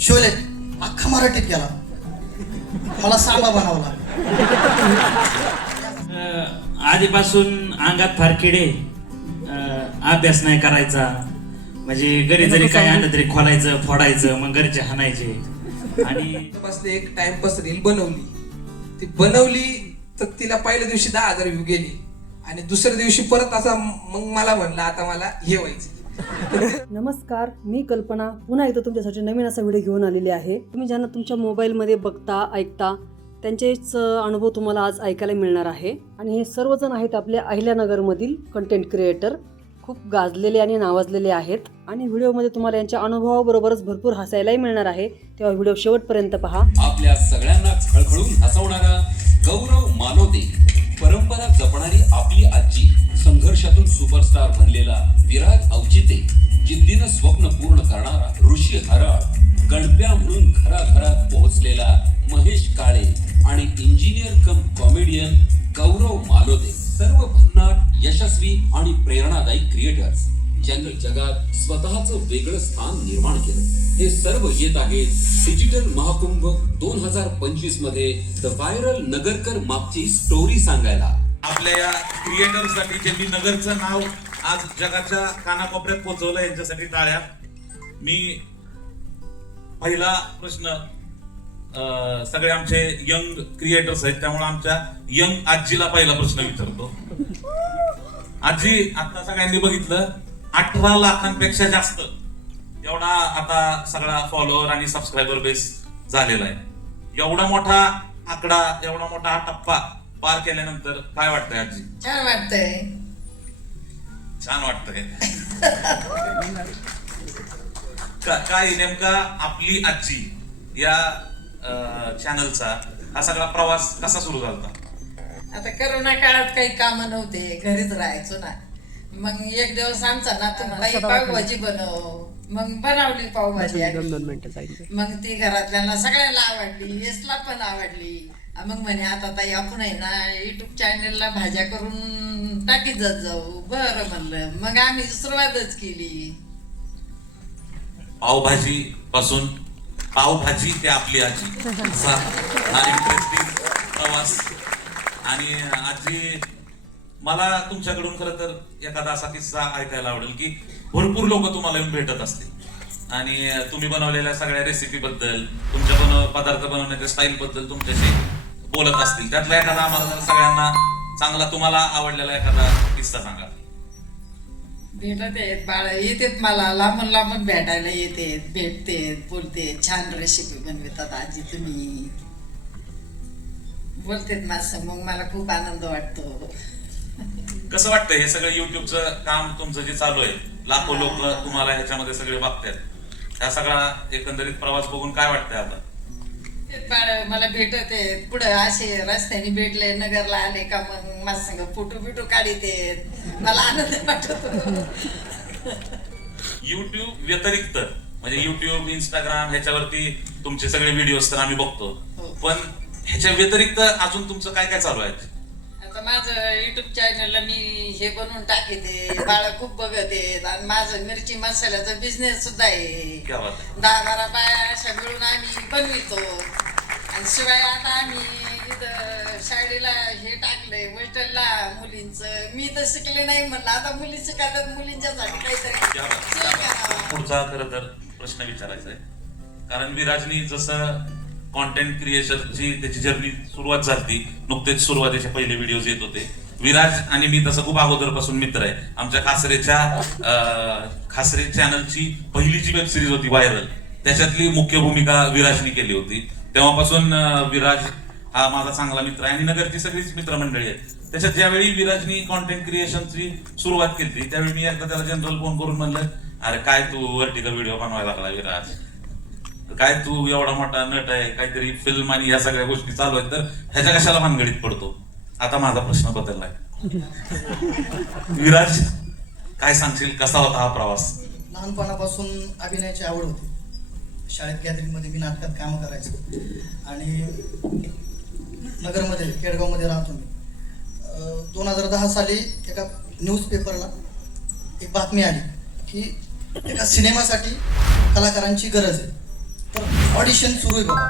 शोले अख्खा मराठीत गेला, मला सांबा बनवला. आधीपासून अंगात फार किडे, अभ्यास नाही करायचा, म्हणजे घरी जरी काय आणलं तरी खोलायचं फोडायचं, मग घरचे हाणायचे. आणि बसले एक टाइमपास रील बनवली, ती बनवली तर तिला पहिल्या दिवशी 10,000 व्ह्यू गेली आणि दुसऱ्या दिवशी परत असा मग मला म्हणलं आता मला हे व्हायचं. नमस्कार, मी कल्पना पुन्हा एकदा तुमच्यासाठी नवीन असा व्हिडिओ घेऊन आलेली आहे. तुम्ही ज्यांना तुमच्या मोबाईलमध्ये बघता ऐकता त्यांचेच अनुभव तुम्हाला आज ऐकायला मिळणार आहे. आणि हे सर्वजण आहेत आपल्या अहिल्यानगरमधील कंटेंट क्रिएटर, खूप गाजलेले आणि नावाजलेले आहेत. आणि व्हिडिओमध्ये तुम्हाला यांच्या अनुभवाबरोबरच भरपूर हसायलाही मिळणार आहे, तेव्हा व्हिडिओ शेवटपर्यंत पहा. आपल्या सगळ्यांनाच खळखळून हसवणारा गौरव मानोते, परंपरा जपणारी आपली आजी, संघर्षातून सुपरस्टार बनलेला विराज औचिते, जिद्दीनं स्वप्न पूर्ण करणारा ऋषी हराळ, गणप्या म्हणून घराघरात पोहोचलेला महेश काळे आणि इंजिनियर कम कॉमेडियन गौरव मालोते, सर्व भन्नाट यशस्वी आणि प्रेरणादायी क्रिएटर्स ज्यांनी जगात स्वतःचं वेगळं स्थान निर्माण केलं. हे सर्व येत आहेत डिजिटल महाकुंभ 2025 मध्ये द व्हायरल नगरकर मागची स्टोरी सांगायला. आपल्या या क्रिएटरसाठी ज्यांनी नगरचं नाव आज जगाच्या कानाकोपऱ्यात पोहोचवलं, यांच्यासाठी टाळ्या. मी पहिला प्रश्न, सगळे आमचे यंग क्रिएटर्स आहेत त्यामुळे आमच्या यंग आजीला पहिला प्रश्न विचारतो. आजी, आता सगळ्यांनी बघितलं 18 लाखांपेक्षा जास्त एवढा आता सगळा फॉलोअर आणि सबस्क्रायबर बेस झालेला आहे. एवढा मोठा आकडा, एवढा मोठा हा टप्पा पार केल्यानंतर काय वाटतंय आजी? छान वाटतंय. छान वाटतंय. काय नेमका आपली आजी या चॅनलचा हा सगळा प्रवास कसा सुरू झाला? आता करोना काळात काही काम नव्हते, घरीच राहायचो ना. मग एक दिवस आमचा नातू म्हणाला पावभाजी बनव, मग बनवली पावभाजी. मग ती घरातल्यांना सगळ्यांना आवडली, येसला पण आवडली. मग म्हणे आता ताई आपण आहे ना युट्यूब चॅनलला भाज्या करून टाकीत जाऊ. बरं म्हणलं, मग आम्ही सुरुवातच केली. पावभाजी पासून पावभाजी ते आपली आजी, असा हा इंटरेस्टिंग प्रवास. आणि आजी, मला तुमच्याकडून खरं तर एखादा असा किस्सा ऐकायला आवडेल की भरपूर लोक तुम्हाला येऊन भेटत असतील आणि तुम्ही बनवलेल्या सगळ्या रेसिपी बद्दल, तुमच्या पदार्थ बनवण्याच्या स्टाईल बद्दल तुमच्याशी बोलत असतील. त्यातला एखादा आम्हाला सगळ्यांना चांगला तुम्हाला आवडलेला एखादा किस्सा सांगा. भेटत आहेत बाळ, येतात मला लांबून लांबून भेटायला येतात, भेटतेत, बोलते. छान रेसिपी बनवतात आजी तुम्ही, बोलतेत माझं. मग मला खूप आनंद वाटतो. कसं वाटतंय हे सगळं युट्यूबचं काम तुमचं जे चालू आहे, लाखो लोक तुम्हाला ह्याच्यामध्ये सगळे बघतात, ह्या सगळा एकंदरीत प्रवास बघून काय वाटतंय आता? बाळ मला भेटत आहेत, पुढं असे रस्त्याने भेटले, नगरला आले का मग माझ्या संग फोटो बिटो काढित, मला आनंद वाटतो. युट्यूब व्यतिरिक्त म्हणजे युट्यूब, इंस्टाग्राम ह्याच्यावरती तुमचे सगळे व्हिडिओज तर आम्ही बघतो, पण ह्याच्या व्यतिरिक्त अजून तुमचं काय काय चालू आहे? आता माझं युट्यूब चॅनलला मी हे बनवून टाकते, बाळ खूप बघत आहेत. आणि माझं मिरची मसाल्याचा बिझनेस सुद्धा आहे. 10-12 बाया अशा मिळून आम्ही बनवितो. आणि शिवाय आता आम्ही इथं शाळेला हे टाकलंय हॉस्टेलला मुलींचं. मी तर शिकले नाही, म्हणलं आता मुली शिकायतात, मुलींच्यासाठी काहीतरी पुढचा खरं तर प्रश्न विचारायचा आहे. कारण विराजनी जसं कॉन्टेंट क्रिएशनची त्याची जर्नी सुरुवात झाली, नुकतेच सुरुवातीचे पहिले व्हिडिओज येत होते. विराज आणि मी तसं खूप अगोदरपासून मित्र आहे. आमच्या खासरे चॅनलची पहिली जी वेब सिरीज होती व्हायरल, त्याच्यातली मुख्य भूमिका विराजनी केली होती. तेव्हापासून विराज हा माझा चांगला मित्र आहे आणि नगरची सगळीच मित्रमंडळी आहेत. त्याच्यात ज्यावेळी विराजनी कॉन्टेंट क्रिएशनची सुरुवात केली त्यावेळी मी एकदा त्याला जनरल फोन करून म्हणलं, अरे काय तू व्हर्टिकल व्हिडिओ बनवायला लागला विराज, काय तू एवढा मोठा नट आहे, काहीतरी फिल्म आणि या सगळ्या गोष्टी चालू आहेत, तर ह्याच्या कशाला भानगडीत पडतो? आता माझा प्रश्न बदललाय. विराज, काय सांगशील, कसा होता हा प्रवास? लहानपणापासून अभिनयाची आवड होती. शाळेत गॅदरिंगमध्ये मी नाटकात कामं करायचो आणि नगरमध्ये केडगावमध्ये राहतो मी. 2010 साली एका न्यूजपेपरला एक बातमी आली की एका सिनेमासाठी कलाकारांची गरज आहे. तर ऑडिशन सुरू आहे बाबा.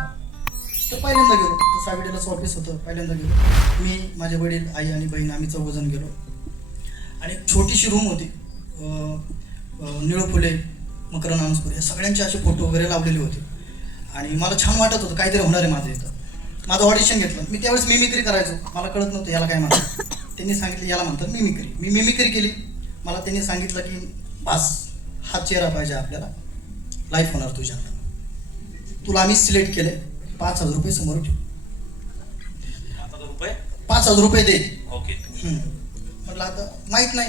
तर पहिल्यांदा गेलो, तर साविडेलाच ऑफिस होतं, पहिल्यांदा गेलो मी, माझे वडील, आई आणि बहीण, आम्ही 4 जण गेलो. आणि एक छोटीशी रूम होती, निळू फुले, मकरंद अनसपुरे या सगळ्यांचे असे फोटो वगैरे लावलेले होते. आणि मला छान वाटत होतं काहीतरी होणार आहे माझं इथं. माझं ऑडिशन घेतलं. मी त्यावेळेस मिमिक्री करायचो, मला कळत नव्हतं याला काय म्हणतात. त्यांनी सांगितलं याला म्हणतात मिमिक्री. मी मिमिक्री केली. मला त्यांनी सांगितलं की बस हा चेहरा पाहिजे आपल्याला, लाईफ होणार तुझ्या, तुला आम्ही सिलेक्ट केले, 5,000 रुपये समोर ठेव. 5,000 रुपये दे. ओके. म्हटलं आता माहीत नाही,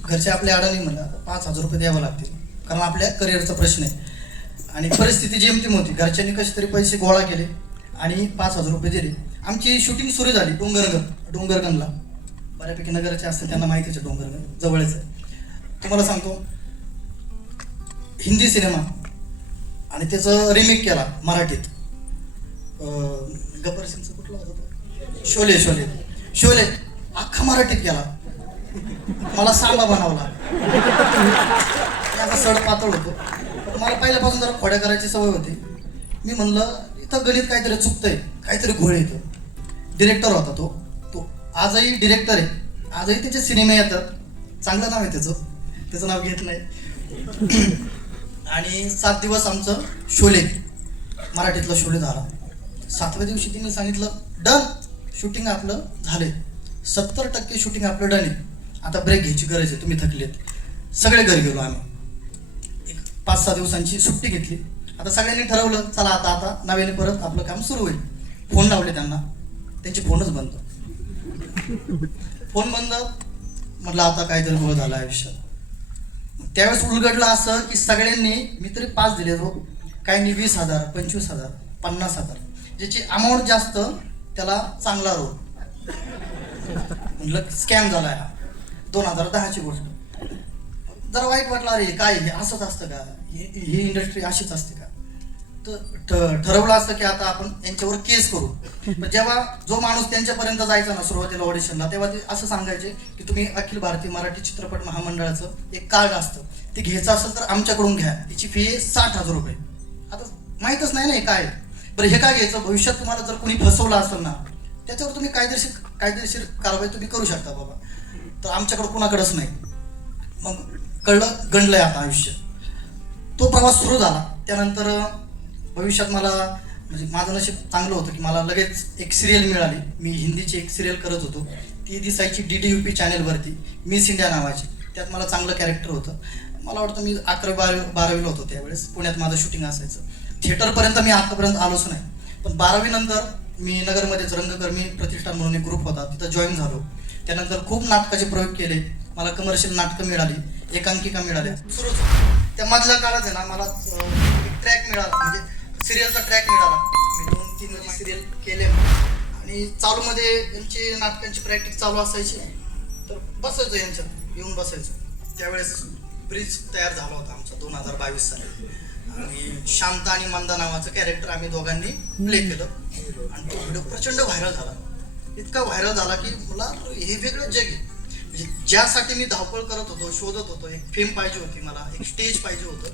घरचे आपल्या अडाणी, म्हणलं आता 5,000 रुपये द्यावं लागतील, कारण आपल्या करिअरचा प्रश्न आहे. आणि परिस्थिती जेमतेम होती, घरच्यांनी कसे तरी पैसे गोळा केले आणि 5,000 रुपये दिले. आमची शूटिंग सुरू झाली डोंगरगनला. बऱ्यापैकी नगरचे असते त्यांना माहितीच आहे, डोंगरगन जवळच आहे. तुम्हाला सांगतो, हिंदी सिनेमा आणि त्याचं रिमेक केला मराठीत. गब्बर सिंगचं कुठला होता तो? शोले अख्खा मराठीत केला. मला सांबा बनवला. असा सड पातळ होतो. मला पहिल्यापासून जरा खोड्या करायची सवय होती. मी म्हणलं इथं गणित काहीतरी चुकतंय, काहीतरी घोळ येतं. डिरेक्टर होता तो आजही डिरेक्टर आहे, आजही त्याचे सिनेमे येतात. चांगलं नाव आहे त्याचं नाव घेत नाही. आणि 7 दिवस आमचं शोले, मराठीतला शोले झाला. 7व्या दिवशी त्यांनी सांगितलं डन, शूटिंग आपलं झाले, 70% शूटिंग आपलं डन आहे, आता ब्रेक घ्यायची गरज आहे, तुम्ही थकलेत. सगळे घरी गेलो आम्ही. एक 5-6 दिवसांची सुट्टी घेतली. आता सगळ्यांनी ठरवलं चला आता नव्याने परत आपलं काम सुरू होईल. फोन लावले त्यांना, त्यांचे फोनच बंद. फोन बंद. म्हटलं आता काहीतरी गोळ झाला आयुष्यात. त्यावेळेस उलगडलं असं की सगळ्यांनी, मी तरी 5 दिले तो, काहींनी 20,000, 25,000, 50,000, ज्याची अमाऊंट जास्त त्याला चांगला रोल. म्हटलं स्कॅम झाला हा. 2010ची गोष्ट. जरा वाईट वाटलं, अरे काय हे असंच असतं का, ही इंडस्ट्री अशीच असते का. तर ठरवलं असतं की आता आपण यांच्यावर केस करू. पण जेव्हा जो माणूस त्यांच्यापर्यंत जायचा ना सुरुवातीला ऑडिशनला, तेव्हा ते असं सांगायचे की तुम्ही अखिल भारतीय मराठी चित्रपट महामंडळाचं एक कार्ड असतं, ते घ्यायचं असेल तर आमच्याकडून घ्या, त्याची फी आहे 60,000 रुपये. आता माहीतच नाही ना हे काय. बरं हे काय घ्यायचं, भविष्यात तुम्हाला जर कोणी फसवलं असेल ना, त्याच्यावर तुम्ही कायदेशीर कारवाई तुम्ही करू शकता बाबा. तर आमच्याकडं कुणाकडंच नाही. मग कळलं, गणलंय आता आयुष्य. तो प्रवास सुरू झाला. त्यानंतर भविष्यात मला, म्हणजे माझं नशीब चांगलं होतं की मला लगेच एक सिरियल मिळाली. मी हिंदीची एक सिरियल करत होतो, ती दिसायची DDUP चॅनेलवरती, मिस इंडिया नावाची. त्यात मला चांगलं कॅरेक्टर होतं. मला वाटतं मी 11वी-12वीला होतो त्यावेळेस. पुण्यात माझं शूटिंग असायचं. थिएटरपर्यंत मी आतापर्यंत आलोच नाही. पण 12वी नंतर मी नगरमध्येच रंगकर्मी प्रतिष्ठान म्हणून एक ग्रुप होता, तिथं जॉईन झालो. त्यानंतर खूप नाटकाचे प्रयोग केले. मला कमर्शियल नाटकं मिळाली, एकांकिका मिळाल्या. सुरूच त्या मधल्या काळात आहे ना, मला ट्रॅक मिळाला, म्हणजे सिरियलचा ट्रॅक मिळाला. मी 2-3 सिरियल केले. आणि चालूमध्ये यांची नाटकांची प्रॅक्टिस चालू असायची, तर बसायचं यांच्यात, येऊन बसायचं. त्यावेळेस ब्रिज तयार झाला होता आमचा 2022 साली. आणि शांता आणि मंदा नावाचं कॅरेक्टर आम्ही दोघांनी प्ले केलं. आणि तो व्हिडिओ प्रचंड व्हायरल झाला. इतका व्हायरल झाला की मला हे वेगळं जग आहे. म्हणजे ज्यासाठी मी धावपळ करत होतो, शोधत होतो, एक फेम पाहिजे होती मला, एक स्टेज पाहिजे होतं,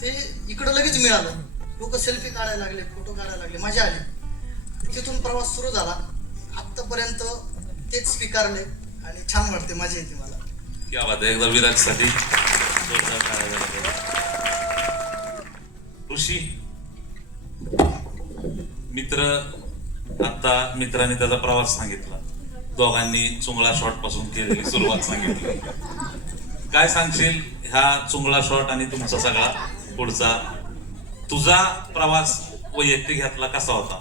ते इकडं लगेच मिळालं. लोक सेल्फी काढायला लागले, फोटो काढायला लागले, मजा आली. तिथून प्रवास सुरू झाला. आत्तापर्यंत तेच स्वीकारले आणि छान वाटते, मजा येते मला. क्या बात आहे. एकदा विराजसाठी ऋषी मित्र, आता मित्रांनी त्याचा प्रवास सांगितला, दोघांनी चुंगळा शॉट पासून केलेली सुरुवात सांगितली. काय सांगशील ह्या चुंगळा शॉट आणि तुमचा सगळा पुढचा तुझा प्रवास वैयक्तिक ह्यातला कसा होता,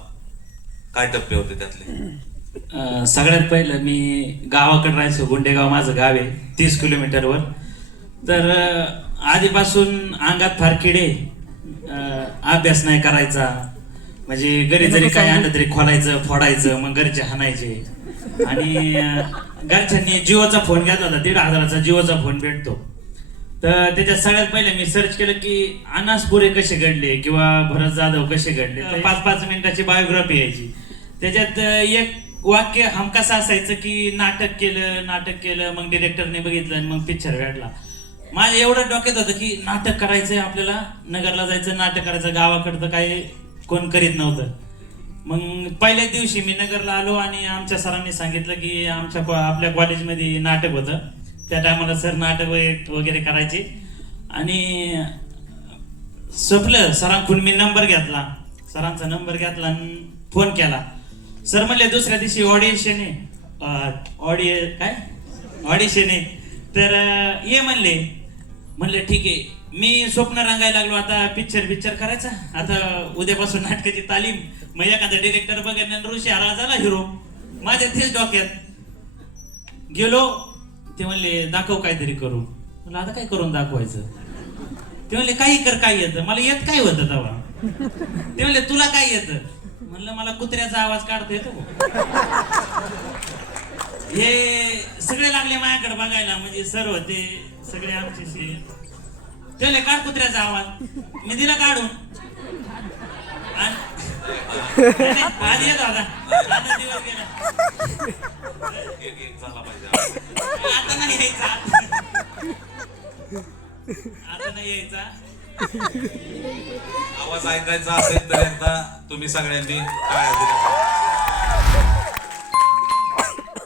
काय टप्पे होते त्यातले? सगळ्यात पहिलं मी गावाकडे राहायचो. गुंडेगाव माझं गाव आहे, 30 किलोमीटरवर. तर आधीपासून अंगात फार किडे, अभ्यास नाही करायचा, म्हणजे घरी जरी काय आणलं तरी खोलायचं, फोडायचं, मग घरचे हाणायचे. आणि घरच्यांनी जिओचा फोन घेतला होता, 1,500चा जिओचा फोन भेटतो. तर त्याच्यात सगळ्यात पहिले मी सर्च केलं की अनासपुरे कसे घडले किंवा भरत जाधव कसे घडले. 5-5 मिनिटाची बायोग्राफी यायची. त्याच्यात एक वाक्य हमकास असायचं की नाटक केलं, मग डिरेक्टरने बघितलं आणि मग पिक्चर काढला. माझ्या एवढं डोक्यात होतं की नाटक करायचंय आपल्याला, नगरला जायचं, नाटक करायचं, गावाकडचं काही कोण करीत नव्हतं. मग पहिल्याच दिवशी मी नगरला आलो आणि आमच्या सरांनी सांगितलं की आपल्या कॉलेजमध्ये नाटक होतं. त्या टायमाला सर नाटक वगैरे करायचे आणि संपलं. सरांकडून मी नंबर घेतला, सरांचा नंबर घेतला आणि फोन केला. सर म्हणले दुसऱ्या दिवशी ऑडिशन आहे तर ये म्हणले ठीक आहे. मी स्वप्न रंगायला लागलो, आता पिक्चर करायचा, आता उद्यापासून नाटकाची तालीम. मग एखादा डिरेक्टर बघितलं ऋषी हरा झाला हिरो, माझ्या तेच डोक्यात गेलो. ते म्हणले दाखव काहीतरी करू. म्हणलं आता काय करून दाखवायचं? ते म्हणले काही कर, काय येतं? मला येत काय होतं तेव्हा? ते म्हणले तुला काय येतं? म्हणलं मला कुत्र्याचा आवाज काढता येतो. हे सगळे लागले माझ्याकडे बघायला, म्हणजे सर होते सगळे आमचे. ते म्हणले काढ कुत्र्याचा आवाज. मी दिला काढून. आधी येत होता, आता दिवस गेला. एक झाला पाहिजे. आता नाही यायचा, आता नाही यायचा. आवाज ऐकायचा असेल तर एकदा तुम्ही सगळ्यांनी टाळ्या दिल्या.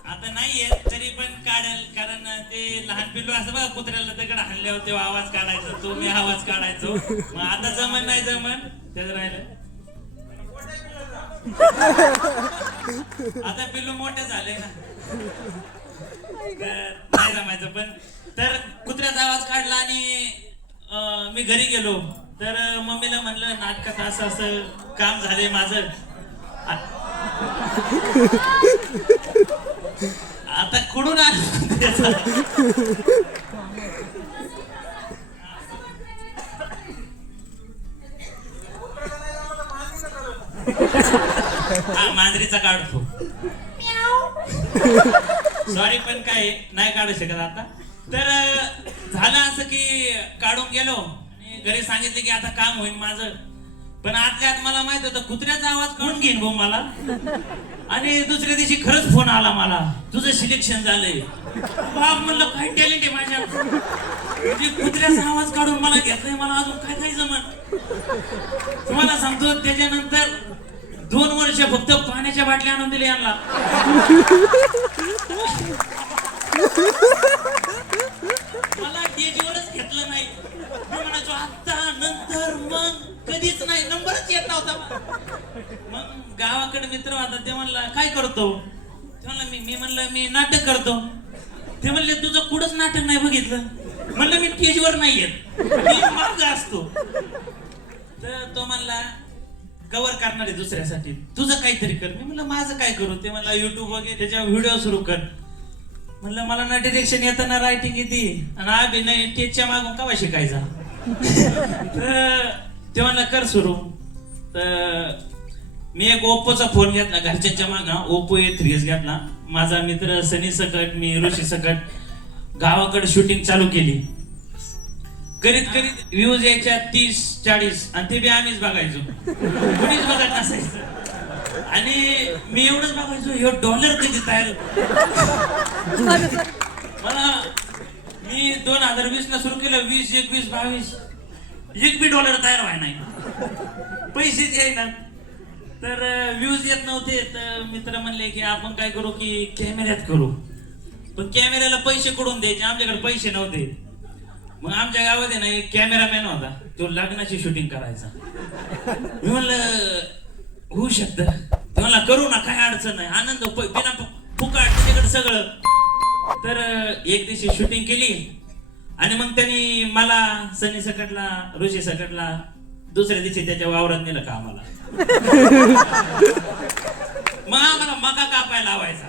आता नाही येत तरी पण काढेल, कारण ते लहान पिल्लू असं बघा कुत्र्याला दगड हाणल्यावर तेव्हा आवाज काढायचा, तो मी आवाज काढायचो. मग आता जमन नाही जमन त्याच राहिलं. आता पिल्लू मोठे झाले ना, नाही जमायचं. पण तर कुत्र्याचा आवाज काढला आणि मी घरी गेलो. तर मम्मीला म्हणलं नाटकात असं काम झालंय माझं, आता कुठून आलं? मांजरीचा काढतो. सॉरी पण काय नाही काढू शकत आता. तर झालं असं की काढून गेलो आणि घरी सांगितलं की आता काम होईल माझं. पण आतल्या आत मला माहित होतं कुत्र्याचा आवाज काढून घेईन भाऊ मला. आणि दुसऱ्या दिवशी खरंच फोन आला मला, तुझं सिलेक्शन झालंय. बाप म्हणलं काय टॅलेंट आहे माझ्या, म्हणजे कुत्र्याचा आवाज काढून मला घेतलंय, मला अजून काय काय जमत. तुम्हाला सांगतो त्याच्यानंतर 2 वर्ष फक्त पाण्याच्या बाटल्या आणून दिले यांना. मला स्टेजवरच घेतलं नाही. मी म्हणायचो आता नंतर मग कधीच नाही, नंबरच येत नव्हता. मग गावाकडे मित्र होता, ते म्हणला काय करतो? ते म्हणला मी म्हणलं मी नाटक करतो. ते म्हणले तुझं कुठंच नाटक नाही बघितलं. म्हणलं मी स्टेजवर नाही येत, मी मागं असतो. तर तो म्हणला कव्हर करणार आहे दुसऱ्यासाठी, तुझं काहीतरी कर. मी म्हणलं माझं काय करू? ते म्हणला युट्यूब वगैरे त्याच्यावर व्हिडिओ सुरू कर. म्हणलं मला ना डिरेक्शन येतं ना रायटिंग येते आणि अभिनय स्टेजच्या मागून कवा शिकायचा. तर ते म्हणला कर सुरू. तर मी एक ओप्पोचा फोन घेतला घरच्यांच्या मागा, ओप्पो A3s घेतला. माझा मित्र सनी सकट, मी ऋषी सकट गावाकडे शूटिंग चालू केली. करीत करीत व्ह्यूज यायच्या 30-40 आणि ते बी आम्हीच बघायचो, कुणीच बघत नसायचं. आणि मी एवढंच बघायचो हे डॉलर कधी तयार. मला मी 2020 ला सुरू केलं, 20, 21, 22 एक बी डॉलर तयार व्हाय नाही, पैसेच येईना. तर व्ह्यूज येत नव्हते. तर मित्र म्हणले की आपण काय करू की कॅमेऱ्यात करू. पण कॅमेऱ्याला पैसे कुठून द्यायचे, आमच्याकडे पैसे नव्हते. मग आमच्या गावात आहे ना एक कॅमेरामॅन होता, तो लग्नाची शूटिंग करायचा. मी म्हणलं होऊ शकतं. ते म्हणला करू ना, काय अडचण नाही, आनंद बिना फुकाट त्याच्याकडे सगळं. तर एक दिवशी शूटिंग केली आणि मग त्यांनी मला सनी सकटला, ऋषी सकटला दुसऱ्या दिवशी त्याच्या वावरात नेलं कामाला. मग आम्हाला मका कापायला लावायचा,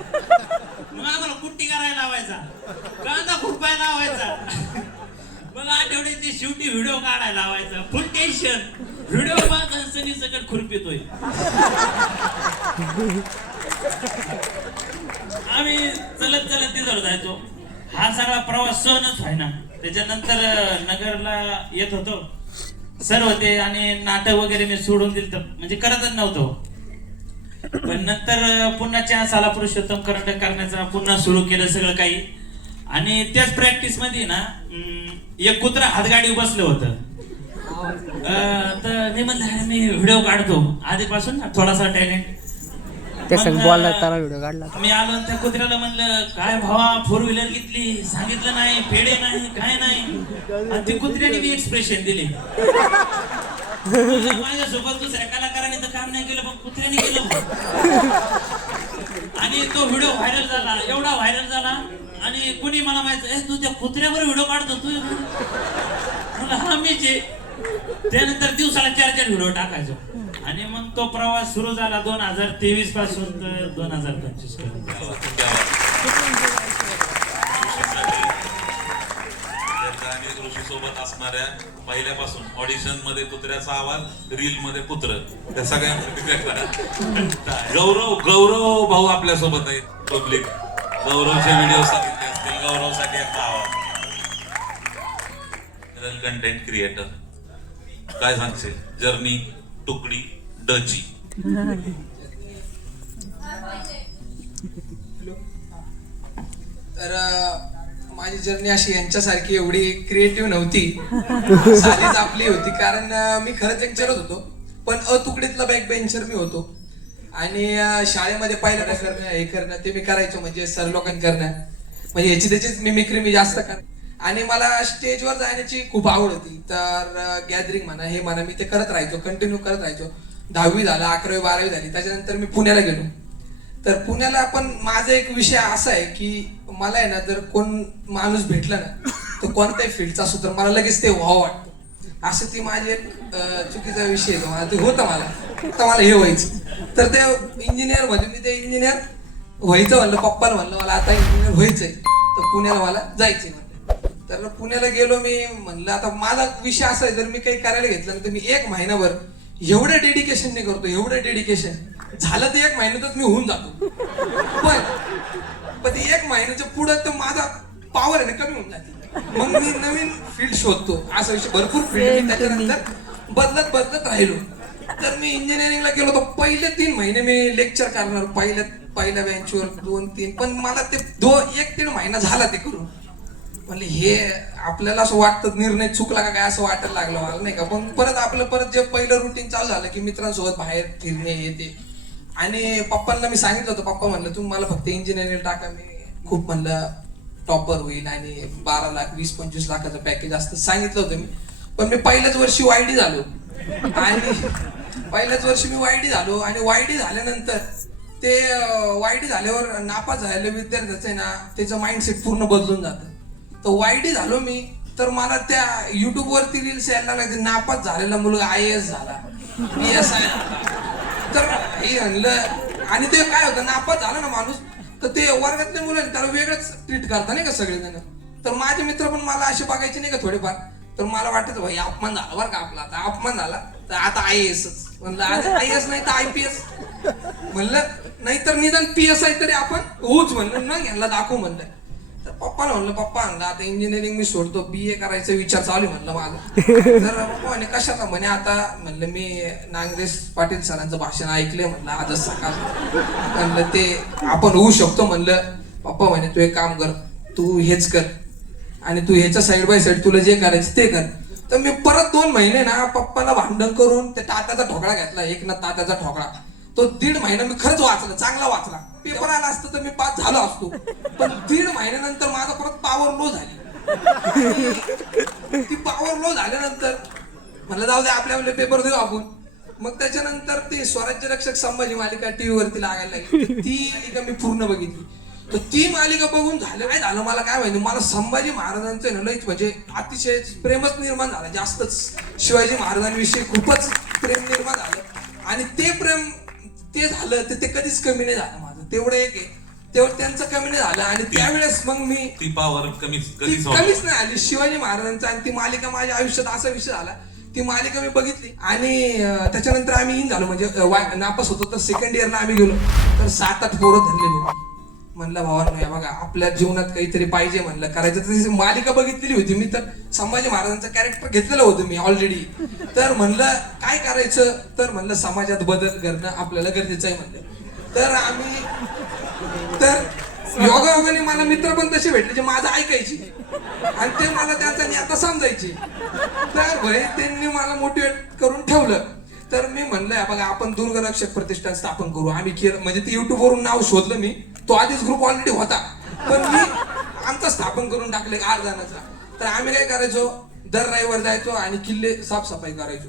मग आम्हाला कुट्टी करायला लावायचा, कांदा खुरपायला लावायचा, मला आठवड्याची शेवटी व्हिडिओ काढायला लावायचा. फुल टेन्शन. व्हिडिओ पाहता सनी सकट खुरपितोय. आम्ही चलत चलत तिथं जायचो. हा सगळा प्रवास सहनच व्हायना. त्याच्यानंतर नगरला येत होतो, सर होते आणि नाटक वगैरे मी सोडून दिलं, म्हणजे करतच नव्हतो. पण नंतर पुन्हा 4 साला पुरुषोत्तम करंडक करण्याचा पुन्हा सुरू केलं सगळं काही. आणि त्याच प्रॅक्टिस मध्ये ना एक कुत्रा हातगाडी बसलं होतं. तर मी म्हणलं मी व्हिडिओ काढतो आधीपासून ना थोडासा टॅलेंट. त्या संग बोलला त्याला व्हिडिओ काढला. मी आलो आणि त्या कुत्र्याला म्हणलं काय भावा 4 व्हीलर घेतली, सांगितलं नाही, पेढे नाही, काय नाही. आणि ती कुत्र्याने मी एक्सप्रेशन दिले. माझ्यासोबत दुसऱ्या कलाकाराने तर काम नाही केलं पण कुत्र्याने केलं. आणि तो व्हिडिओ व्हायरल झाला, एवढा व्हायरल झाला. आणि कुणी मला माहिती तू त्या कुत्र्यावर व्हिडिओ काढतो तू. म्हणलं हा मीच आहे. त्यानंतर दिवसाला 4 व्हिडिओ टाकायचो. आणि मग तो प्रवास सुरू झाला 2023 पासून तर 2025 सोबत असणाऱ्या पहिल्यापासून ऑडिशन मध्ये कुत्र्याचा आवाज, रील मध्ये कुत्र, त्या सगळ्यांना गौरव भाऊ आपल्या सोबत आहेत. पब्लिक गौरवचे व्हिडिओ सांगितले असतील. गौरवसाठी एक आवाज. कंटेंट क्रिएटर काय सांगशील? जर्नी, तुकडी, डची. तर माझी जर्नी अशी यांच्यासारखी एवढी क्रिएटिव्ह नव्हती, साधीच आपली होती. कारण मी खरंच लेक्चरच होतो, पण तुकडीतला बॅक बेंचर मी होतो. आणि शाळेमध्ये पहिलं काय करणं, हे करणं ते मी करायचो, म्हणजे सर लोकांना करणं, म्हणजे ह्याची त्याचीच मिमिक्री मी जास्त कर. आणि मला स्टेजवर जाण्याची खूप आवड होती. तर गॅदरिंग म्हणा, हे म्हणा, मी ते करत राहायचो, कंटिन्यू करत राहायचो. 10वी झालं, 11वी 12वी झाली. त्याच्यानंतर मी पुण्याला गेलो. तर पुण्याला पण माझा एक विषय असा आहे की मला आहे ना, जर कोण माणूस भेटला ना तर कोणत्याही फील्डचा असो तर मला लगेच ते व्हावं वाटतं. असं ती माझी एक चुकीचा विषय आहे. मला ते होतं, तर मला हे व्हायचं. तर ते इंजिनियर मध्ये मी ते इंजिनियर व्हायचं म्हणलं. पप्पाला म्हणलं मला आता इंजिनियर व्हायचंय, तर पुण्याला मला जायचंय म्हणलं. तर पुण्याला गेलो मी. म्हणलं आता माझा विषय असा आहे, जर मी काही करायला घेतलं तर मी 1 महिनाभर एवढं डेडिकेशनने करतो, एवढं डेडिकेशन झालं तर 1 महिन्यातच मी होऊन जातो. पण ते 1 महिन्याच्या पुढं तर माझा पॉवर आहे ना कमी होऊन जाते. मग मी नवीन फील्ड शोधतो. असा विषय भरपूर फील्ड मी त्याच्यानंतर बदलत राहिलो. तर मी इंजिनिअरिंगला गेलो तर पहिले 3 महिने मी लेक्चर करणार पहिल्या बेंचवर 2-3. पण मला ते 1-3 महिना झाला ते करून. म्हणजे हे आपल्याला असं वाटतं निर्णय चुकला का काय असं वाटायला लागलं मला, नाही का. पण परत जे पहिलं रुटीन चालू झालं की मित्रांसोबत बाहेर फिरणे येते. आणि पप्पांना मी सांगितलं होतं. पप्पा म्हणलं तुम्ही मला फक्त इंजिनिअरिंग टाका, मी खूप म्हणलं टॉपर होईल आणि 12 लाख 20-25 लाखाचं पॅकेज असतं सांगितलं होतं मी. पण मी पहिल्याच वर्षी वायडी झालो. आणि वायडी झाल्यानंतर ते वायडी झाल्यावर नापास झालेल्या विद्यार्थ्याचं आहे ना, त्याचं माइंडसेट पूर्ण बदलून जातं. तर वायडी झालो मी, तर मला त्या युट्यूब वरती रील्स यायला लागले. नापास झालेला मुलगा IAS झाला, PSI झाला. तर हे म्हणलं. आणि ते काय होतं, नापास झाला ना माणूस तर ते वर्गातले मुलं त्याला वेगळंच ट्रीट करता नाही का सगळेजण. तर माझे मित्र पण मला असे बघायचे नाही का थोडेफार. तर मला वाटतं भाई अपमान झाला बरं का आपला, आता अपमान झाला तर आता IAS म्हणलं. IAS नाही तर IPS म्हणलं, नाहीतर निदान PSI तरी आपण होऊच म्हणलं ना, यांना दाखवू म्हणलं. तर पप्पाला म्हणलं पप्पा म्हणलं आता इंजिनिअरिंग मी सोडतो, BA करायचा विचार चालू म्हणलं माझा. तर पप्पा म्हणे कशाला, म्हणे आता म्हणलं मी नागरेश पाटील सरांचं भाषण ऐकलंय म्हणलं आजच सकाळ. म्हणलं ते आपण होऊ शकतो म्हणलं. पप्पा म्हणे तू एक काम कर, तू हेच कर आणि तू ह्याच्या साईड बाय साईड तुला जे करायचं ते कर. तर मी परत 2 महिने ना पप्पाला भांडण करून ते तात्याचा ठोकळा घेतला, एकनाथ तात्याचा ठोकळा. तो 1.5 महिना मी खरंच वाचला, चांगला वाचला. पेपर आला असतं तर मी पास झालो असतो. पण 1.5 महिन्यानंतर माझा परत पॉवर लो झाली. ती पॉवर लो झाल्यानंतर म्हणलं जाऊ दे आपले पेपर देऊ आपण. मग त्याच्यानंतर ती स्वराज्य रक्षक संभाजी मालिका टीव्ही वरती लागायला लागली. ती मालिका मी पूर्ण बघितली. तर ती मालिका बघून झालं काय झालं मला काय माहिती, मला संभाजी महाराजांचं लईच म्हणजे अतिशय प्रेमच निर्माण झालं, जास्तच शिवाजी महाराजांविषयी खूपच प्रेम निर्माण झालं. आणि ते प्रेम ते झालं ते कधीच कमी नाही झालं माझं. तेवढं एक आहे, तेवढं त्यांचं कमी नाही झालं. आणि त्यावेळेस मग मी ती पॉवर कमीच नाही आली शिवाजी महाराजांचा. आणि ती मालिका माझ्या आयुष्यात असा विषय झाला, ती मालिका मी बघितली. आणि त्याच्यानंतर आम्ही इन झालो, म्हणजे नापास होतो तर 2nd इयरला आम्ही गेलो. तर 7-8 पोरं धरले बघ. म्हणलं भावांनो बघा आपल्या जीवनात काहीतरी पाहिजे म्हणलं करायचं. तर मालिका बघितलेली होती मी, तर संभाजी महाराजांचं कॅरेक्टर घेतलेलं होतं मी ऑलरेडी. तर म्हणलं काय करायचं, तर म्हणलं समाजात बदल करणं आपल्याला गरजेचं आहे म्हणलं. तर योगायोगाने मला मित्र पण तसे भेटले जे माझं ऐकायचे आणि ते मला त्यांचा नेता समजायचे. तर भाई त्यांनी मला मोटिवेट करून ठेवलं. तर मी म्हणलं बघा आपण दुर्गरक्षक प्रतिष्ठान स्थापन करू. आम्ही केलं म्हणजे ते YouTube वरून नाव शोधलं मी. तो आधीच ग्रुप ऑलरेडी होता पण मी आमचं स्थापन करून टाकले 8 जणांचा. तर आम्ही काय करायचो दर रविवार जायचो आणि किल्ले साफसफाई करायचो.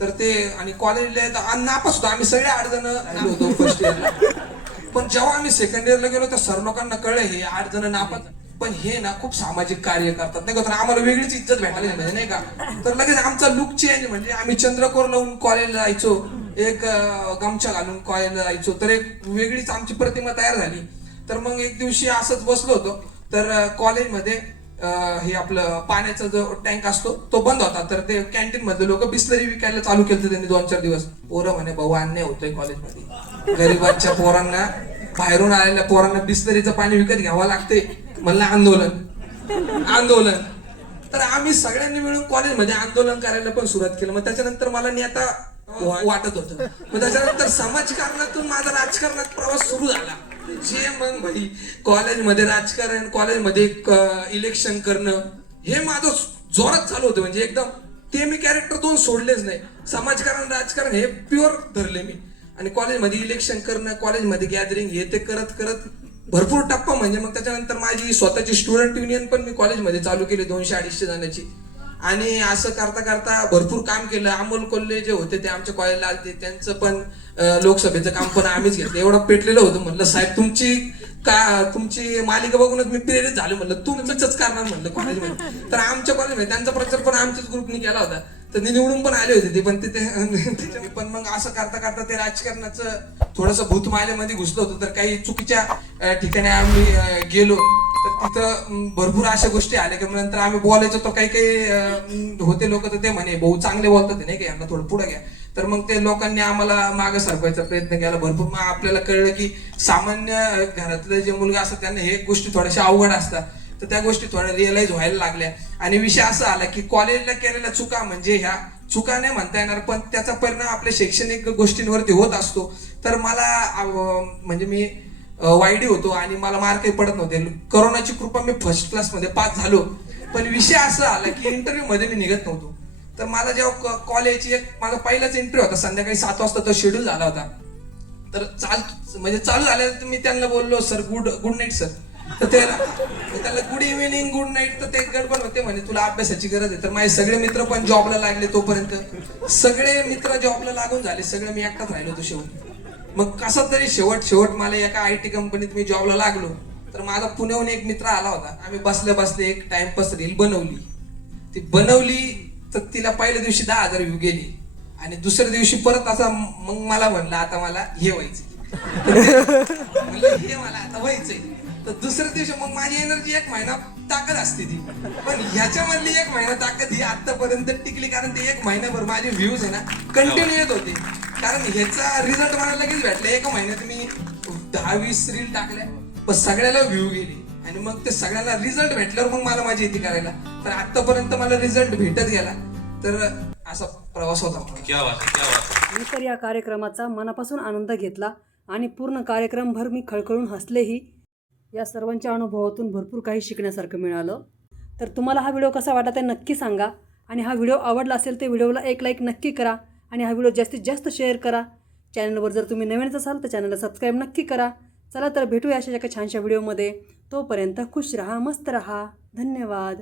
तर ते आणि कॉलेजला नापास होतो आम्ही सगळे 8 जण आलो होतो फर्स्ट इयरला. पण जेव्हा आम्ही सेकंड इयरला गेलो तर सर लोकांना कळलं हे 8 जण नापास पण हे ना खूप सामाजिक कार्य करतात नाही का. तर आम्हाला वेगळीच इज्जत भेटायला म्हणजे नाही का. तर लगेच आमचा लुक चेंज म्हणजे आम्ही चंद्रकोर लावून कॉलेजला जायचो. एक गमछा घालून कॉलेजला जायचो. तर एक वेगळीच आमची प्रतिमा तयार झाली. तर मग एक दिवशी असंच बसलो होतो तर कॉलेजमध्ये हे आपलं पाण्याचा जो टँक असतो तो बंद होता. तर ते कॅन्टीन मधले लोक बिस्लरी विकायला चालू केलं त्यांनी 2-4 दिवस. पोरं म्हणे भाऊ अन्याय होतोय कॉलेजमध्ये. गरीबांच्या पोरांना बाहेरून आलेल्या पोरांना बिस्लरीचं पाणी विकत घ्यावं लागते. म्हणलं आंदोलन. तर आम्ही सगळ्यांनी मिळून कॉलेजमध्ये आंदोलन करायला पण सुरुवात केलं. मग त्याच्यानंतर मला नेता वाटत होतं. मग त्याच्यानंतर समाजकारणातून माझा राजकारणात प्रवास सुरू झाला. जे मग भाई कॉलेजमध्ये राजकारण कॉलेजमध्ये इलेक्शन करणं हे माझं जोरात चालू होतं. म्हणजे एकदम ते मी कॅरेक्टर 2 सोडलेच नाही. समाजकारण राजकारण हे प्युअर धरले मी. आणि कॉलेजमध्ये इलेक्शन करणं कॉलेजमध्ये गॅदरिंग हे ते करत करत भरपूर टप्पा म्हणजे मग त्याच्यानंतर माझी स्वतःची स्टुडंट युनियन पण मी कॉलेजमध्ये चालू केली 200-250 जणांची. आणि असं करता करता भरपूर काम केलं. अमोल कोल्हे जे होते ते आमच्या कॉलेजला आले त्यांचं पण लोकसभेचं काम पण आम्हीच घेतलं. एवढं पेटलेलं होतं. म्हणलं साहेब तुमची मालिका बघूनच मी प्रेरित झालो. म्हणलं तुमचंच करणार म्हणलं कॉलेजमध्ये. तर आमच्या कॉलेजमध्ये त्यांचा प्रचार पण आमच्याच ग्रुपनी केला होता. तर ते निवडून पण आले होते ते पण ते पण मग असं करता करता ते राजकारणाचं थोडंसं भूतमालेमध्ये घुसलं होतं. तर काही चुकीच्या ठिकाणी आम्ही गेलो तर तिथं भरपूर अशा गोष्टी आल्या की नंतर आम्ही बोलायचो तर काही होते लोक तर ते म्हणे भाऊ चांगले बोलतात नाही का यांना थोडं पुढे घ्या. तर मग ते लोकांनी आम्हाला मागं सरकवायचा प्रयत्न केला भरपूर. मग आपल्याला कळलं की सामान्य घरातले जे मुलगा असतात त्यांना हे गोष्टी थोड्याशा अवघड असतात. तर त्या गोष्टी थोड्या रिअलाइज व्हायला लागल्या. आणि विषय असा आला की कॉलेजला केलेल्या चुका म्हणजे ह्या चुका नाही म्हणता येणार पण त्याचा परिणाम आपल्या शैक्षणिक गोष्टींवरती होत असतो. तर मला म्हणजे मी वायडी होतो आणि मला मार्कही पडत नव्हते. करोनाची कृपा मी फर्स्ट क्लासमध्ये पास झालो. पण विषय असा आला की इंटरव्ह्यू मध्ये मी निघत नव्हतो. तर मला जेव्हा कॉलेजची एक माझा पहिलाच इंटरव्ह्यू होता संध्याकाळी 7 वाजता तो शेड्यूल झाला होता. तर चालू झाल्यानंतर मी त्यांना बोललो सर गुड नाईट सर. तर त्याला गुड इव्हिनिंग गुड नाईट. तर ते गडबड होते म्हणे तुला अभ्यासाची गरज आहे. तर माझे सगळे मित्र पण जॉबला लागले. तोपर्यंत सगळे मित्र जॉबला लागून झाले. सगळे मी एकटाच राहिलो होतो शेवटी. मग कसं तरी शेवट मला एका IT कंपनीत मी जॉबला लागलो. तर माझा पुण्याहून एक मित्र आला होता. आम्ही बसले एक टाइमपास रील बनवली. ती बनवली तर तिला पहिल्या दिवशी 10,000 व्ह्यू गेली. आणि दुसऱ्या दिवशी परत असा मग मला म्हणलं आता मला हे व्हायचंय. म्हणलं हे मला आता व्हायचंय. तर दुसऱ्या दिवशी मग माझी एनर्जी 1 महिना ताकद असते ती. पण ह्याच्यामधली 1 महिना ताकद ही आतापर्यंत टिकली कारण ते 1 महिनाभर माझे व्ह्यूज आहे ना कंटिन्यू येत होते. कारण ह्याचा रिझल्ट मला लगेच भेटला. 1 महिन्यात मी 10-20 रील टाकल्या पण सगळ्याला व्ह्यू गेली. आणि मग ते सगळ्यांना रिझल्ट भेटल्यावर मग मला माझी येते करायला. तर आतापर्यंत मला रिझल्ट भेटत गेला. तर असा प्रवास होता. क्या बात है, क्या बात है. मी तर या कार्यक्रमाचा मनापासून आनंद घेतला आणि पूर्ण कार्यक्रमभर मी खळखळून हसलेही. या सर्वांच्या अनुभवातून भरपूर काही शिकण्यासारखं मिळालं. तर तुम्हाला हा व्हिडिओ कसा वाटत आहे नक्की सांगा. आणि हा व्हिडिओ आवडला असेल तर व्हिडिओला एक लाईक नक्की करा. आणि हा व्हिडिओ जास्तीत जास्त शेअर करा. चॅनलवर जर तुम्ही नवीनच असाल तर चॅनलला सबस्क्राईब नक्की करा. चला तर भेटूया अशा एका छानशा व्हिडिओमध्ये. तोपर्यंत खुश रहा मस्त रहा. धन्यवाद.